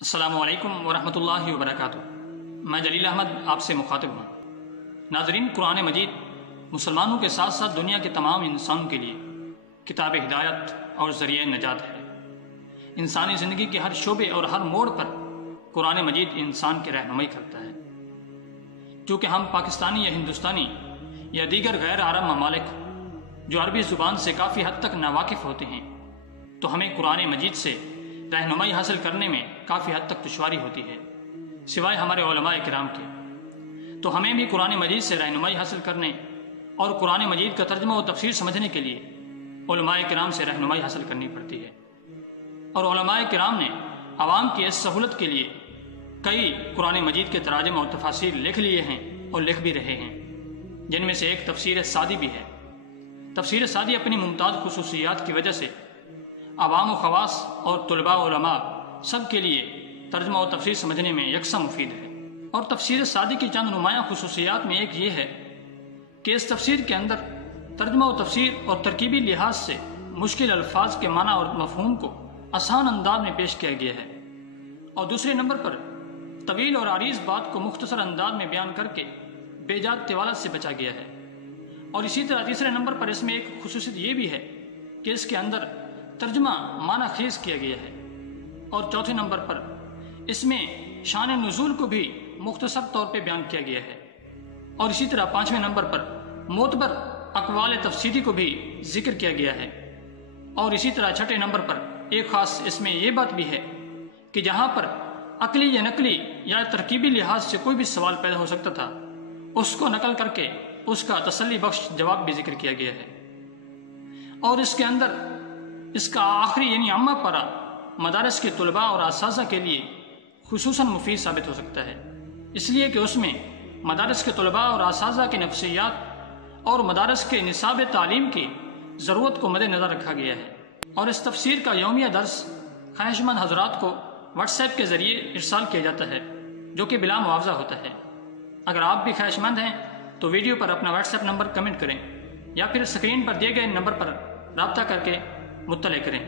السلام علیکم ورحمۃ اللہ وبرکاتہ۔ میں جلیل احمد آپ سے مخاطب ہوں۔ ناظرین، قرآن مجید مسلمانوں کے ساتھ ساتھ دنیا کے تمام انسانوں کے لیے کتاب ہدایت اور ذریعہ نجات ہے۔ انسانی زندگی کے ہر شعبے اور ہر موڑ پر قرآن مجید انسان کی رہنمائی کرتا ہے۔ چونکہ ہم پاکستانی یا ہندوستانی یا دیگر غیر عرب ممالک جو عربی زبان سے کافی حد تک ناواقف ہوتے ہیں، تو ہمیں قرآن مجید سے رہنمائی حاصل کرنے میں کافی حد تک دشواری ہوتی ہے، سوائے ہمارے علماء کرام کے۔ تو ہمیں بھی قرآن مجید سے رہنمائی حاصل کرنے اور قرآن مجید کا ترجمہ و تفسیر سمجھنے کے لیے علماء کرام سے رہنمائی حاصل کرنی پڑتی ہے۔ اور علماء کرام نے عوام کی اس سہولت کے لیے کئی قرآن مجید کے تراجم اور تفاسیر لکھ لیے ہیں اور لکھ بھی رہے ہیں، جن میں سے ایک تفسیر سادی بھی ہے۔ تفسیر سادی اپنی ممتاز خصوصیات کی وجہ سے عوام و خواص اور طلباء و علماء سب کے لیے ترجمہ و تفسیر سمجھنے میں یکساں مفید ہے۔ اور تفسیر سادی کی چند نمایاں خصوصیات میں ایک یہ ہے کہ اس تفسیر کے اندر ترجمہ و تفسیر اور ترکیبی لحاظ سے مشکل الفاظ کے معنی اور مفہوم کو آسان انداز میں پیش کیا گیا ہے، اور دوسرے نمبر پر طویل اور عریض بات کو مختصر انداز میں بیان کر کے بے جات طوالت سے بچا گیا ہے۔ اور اسی طرح تیسرے نمبر پر اس میں ایک خصوصیت یہ بھی ہے کہ اس کے اندر ترجمہ معنی خیز کیا گیا ہے۔ اور چوتھے نمبر پر اس میں شان نزول کو بھی مختصر طور پہ بیان کیا گیا ہے۔ اور اسی طرح پانچویں نمبر پر معتبر اقوال تفسیری کو بھی ذکر کیا گیا ہے۔ اور اسی طرح چھٹے نمبر پر ایک خاص اس میں یہ بات بھی ہے کہ جہاں پر عقلی یا نقلی یا ترکیبی لحاظ سے کوئی بھی سوال پیدا ہو سکتا تھا، اس کو نقل کر کے اس کا تسلی بخش جواب بھی ذکر کیا گیا ہے۔ اور اس کے اندر اس کا آخری یعنی عامہ پارہ مدارس کے طلباء اور اساتذہ کے لیے خصوصاً مفید ثابت ہو سکتا ہے، اس لیے کہ اس میں مدارس کے طلباء اور اساتذہ کی نفسیات اور مدارس کے نصاب تعلیم کی ضرورت کو مد نظر رکھا گیا ہے۔ اور اس تفسیر کا یومیہ درس خواہش مند حضرات کو واٹس ایپ کے ذریعے ارسال کیا جاتا ہے، جو کہ بلا معاوضہ ہوتا ہے۔ اگر آپ بھی خواہش مند ہیں تو ویڈیو پر اپنا واٹس ایپ نمبر کمنٹ کریں یا پھر اسکرین پر دیے گئے نمبر پر رابطہ کر کے مطلع کریں،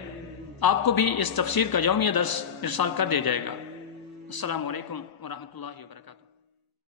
آپ کو بھی اس تفسیر کا یومیہ درس ارسال کر دیا جائے گا۔ السلام علیکم ورحمۃ اللہ وبرکاتہ۔